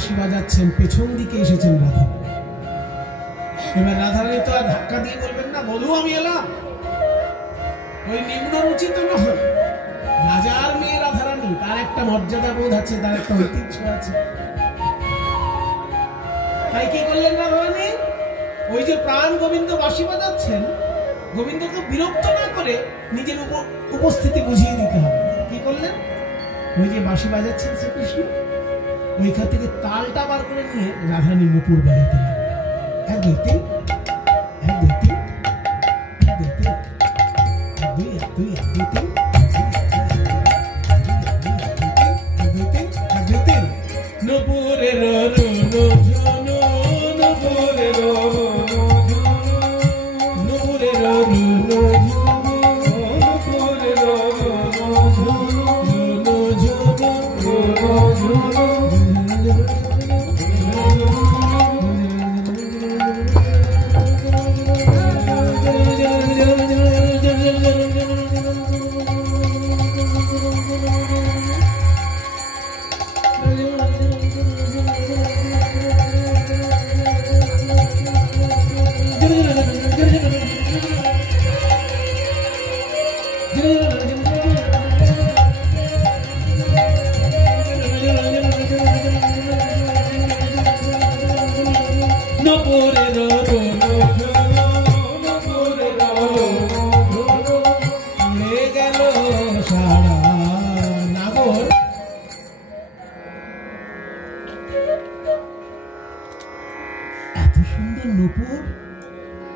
বাঁশি বাজাচ্ছেন, পেছন দিকে এসেছেন রাধারানী। এবার রাধারানী তো আর ধাক্কা দিয়ে বলবেন না বধূ আমি এলাম, ওই নিম্ন রুচি তো নয়। রাজার মেয়ে রাধারানী, তার একটা মর্যাদা বোধ আছে, তার একটা ঐতিহ্য আছে। তাই কি করলেন রাধারানী? ওই যে প্রাণ গোবিন্দ বাঁশি বাজাচ্ছেন, গোবিন্দকে বিরক্ত না করে নিজের উপস্থিতি বুঝিয়ে দিতে হবে। কি করলেন? ওই যে বাঁশি বাজাচ্ছেন শ্রীকৃষ্ণ, ওইখান থেকে তালটা বার করে নিয়ে রাধারানী নুপুর বাজাতে লাগলেন। এক দুই তিন, এক দুই তিন, এক দুই তিন, এক দুই, এক দুই, এক দুই তিন, নুপুরের রুনু ঝুনু, নুপুরের রুনু ঝুনু, নুপুরের রুনু ঝুনু, নুপুরের রুনু ঝুনু, ঝুনু ঝুনু।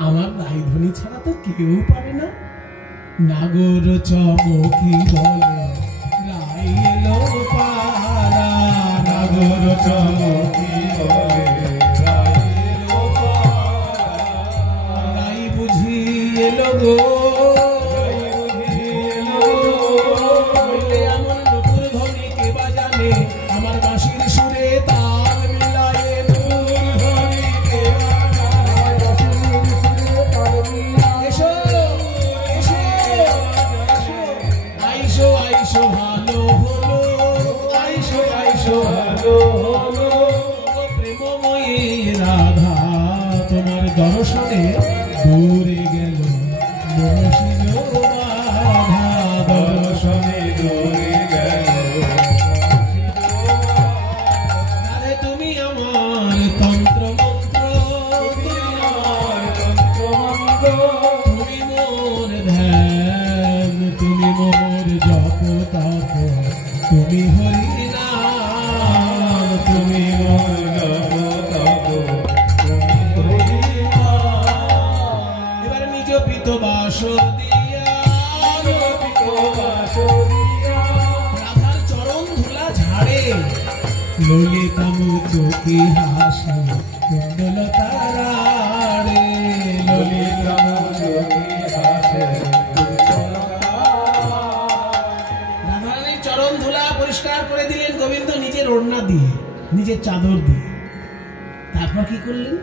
আমার রায়ধনী ছাড়া তো কেউ পারে না। নাগর চমকি বলে রাই এলো পারা, নাগর চমকি বলে রাই এলো পারা, রাই বুঝি এলো গো, আমার নুপুর ধ্বনি কে বাজানে, আমার বাঁশির সুরে তাল মিলায়ে, নুপুর ধ্বনি কে ভালো হলো, আইসো আইসো ভালো হলো, প্রেমময়ী রাধা তোমার দর্শনে দূরে গেল মনসির বাধা, দর্শনে দূরে গেল রাধে তুমি আমার তন্ত্র মন্ত্র, তুমি আমার তন্ত্র মন্ত্র, তুমি মোর ধ্যান, তুমি মোর জপ তপ, তুমি হরি নাম, তুমি মোর জপ তপ, তুমি হরি নাম। এবার নিজ পিত বাস দিয়া, পিত বাস দিয়া, রাধার চরণ ধুলা ঝাড়ে, ললিতামু চোখে হাসে, কুণ্ডলতা রাড়ে, ললিতামু চোখে হাসে। পরিষ্কার করে দিলেন গোবিন্দ নিজের ওড়না দিয়ে, নিজের চাদর দিয়ে। তারপর কি করলেন?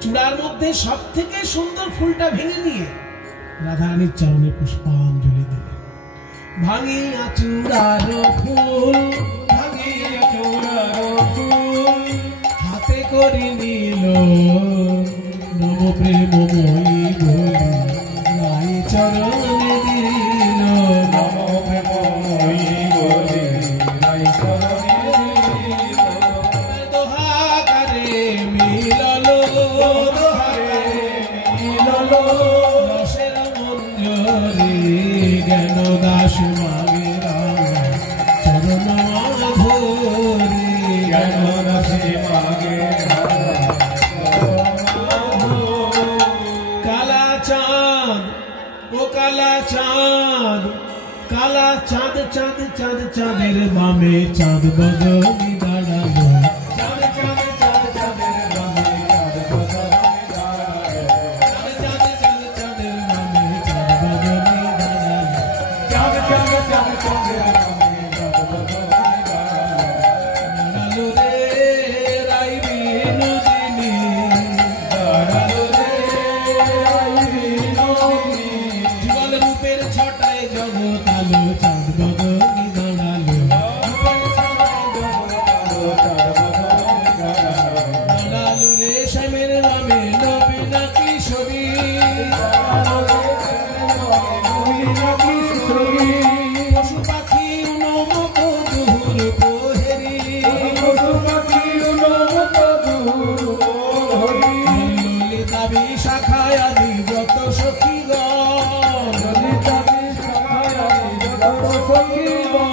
চূড়ার মধ্যে সব থেকে সুন্দর ফুলটা ভেঙে নিয়ে রাধারানীর চরণে পুষ্পাঞ্জলি দিলেন। ভাঙিয়া চূড়ার ফুল, ভাঙিয়া চূড়ার ফুল, হাতে করে নিল নব প্রেমময়ী বলি, রাই চরণে দিল নব প্রেমময়ী বলি, দোহাকারে মিললো, দোহাকারে মিললো, রসের মঞ্জরি জ্ঞান দাস মাগে রাম, চরণ মাধুরী জ্ঞান দাসে মাগে রাম। কালা চাঁদ, ও কালা চাঁদ, কালা চাঁদ চাঁদ চাঁদ, চাঁদের বামে চাঁদ বদনি দাঁড়ালো, চাঁদ চাঁদ চাঁদ চাঁদের বামে চাঁদ বদনি দাঁড়ালো, চাঁদ চাঁদ চাঁদের বামে চাঁদ বদনি দাঁড়ালো, চাঁদ চাঁদ চাঁদ চাঁদের বামে চাঁদ বদনি দাঁড়ালো, রে রাই বিনোদিনী, দাঁড়ালো রে রাই বিনোদিনী, যুগল রূপের ছটায় জগৎ আলো, চাঁদ বদনি দাঁড়ালো, শাখায় আদি যত সখীগণ, ললিতাদি শাখায় আদি যত সখীগণ,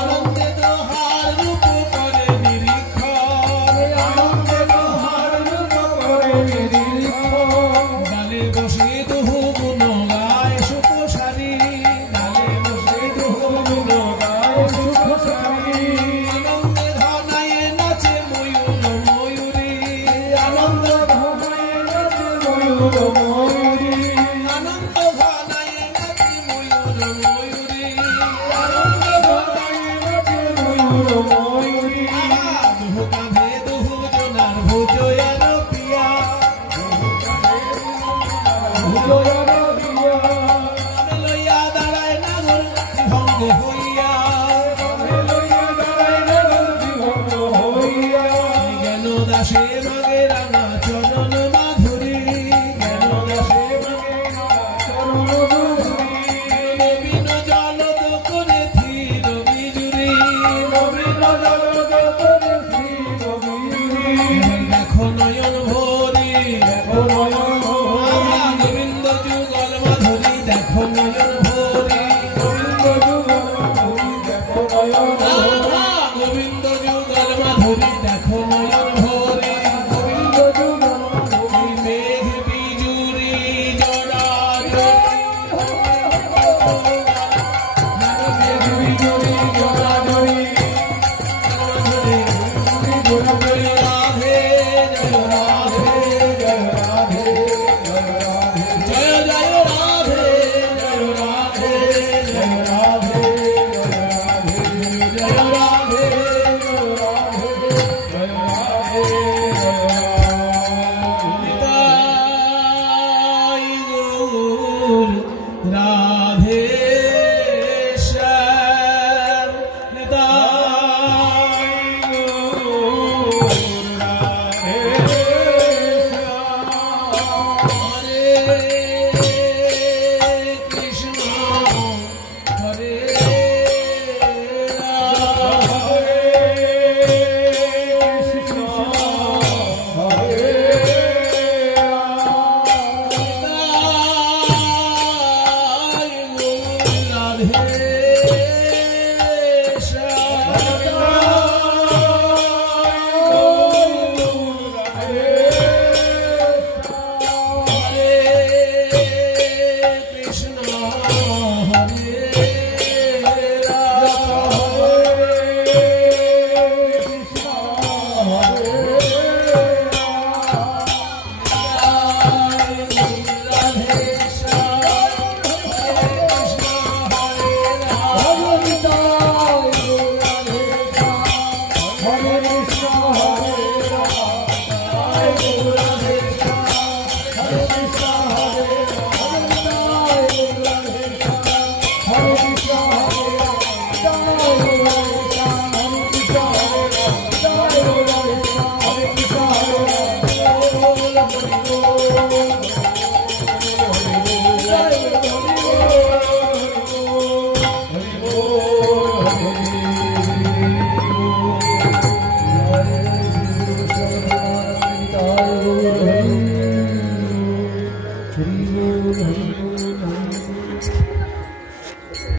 আনন্দে দোহার রূপ করে নিরীক্ষণ, আনন্দে দোহার রূপ করে নিরীক্ষণ, ডালে বসে দুহু গুণ গায় সুখসারী, ডালে বসে দুহু গুণ গায় সুখসারী, আনন্দে ধনায়ে নাচে ময়ূর ময়ূরী, আনন্দ ঘনায় নাচে ময়ূর ময়ূরী, আনন্দ ঘনায়ে নাচে ময়ূর ময়ূরী, আনন্দ ঘনায় নাচে ময়ূর ময়ূরী, দুহু কাঁধে দুহু জনার ভুজয়ার পিয়া, ভুজয়ার দিয়া, লইয়া দাঁড়ায় নাগর ভঙ্গ হইয়া, লইয়া দাঁড়ায় নাগর বিভঙ্গ হইয়া, জ্ঞান দাসে মাগে রাঙা চরণ মাধুরী, জ্ঞান দাসে মাগে চরণ ধুরি, নবীন জলদ করে ধীর বিজুরি, নবীন জলদ করে শ্রী নবীনী, দেখো নয়ন ভরি, দেখো নয়ন ভরি, গোবিন্দ যুগল মাধুরী, দেখো নয়ন ভরি, গোবিন্দ যুগল মাধুরী, দেখো নয়ন ভরি, গোবিন্দ যুগল মাধুরী, দেখো নয়ন ভরি, গোবিন্দ যুগল মাধুরী, মেঘ বিজুরি জড়া বিজুরি জড়াজড়ি, জড়াজড়ি, রাধে জয় রাধে জয় রাধে, জয় রাধে, জয় জয় রাধে জয় রাধে জয় রাধে, জয় রাধে, জয় রাধে জয় রাধে, জয় রাধে। নিতাই গৌর রাধে শ্যাম, নিতাই গৌর রাধে শ্যাম।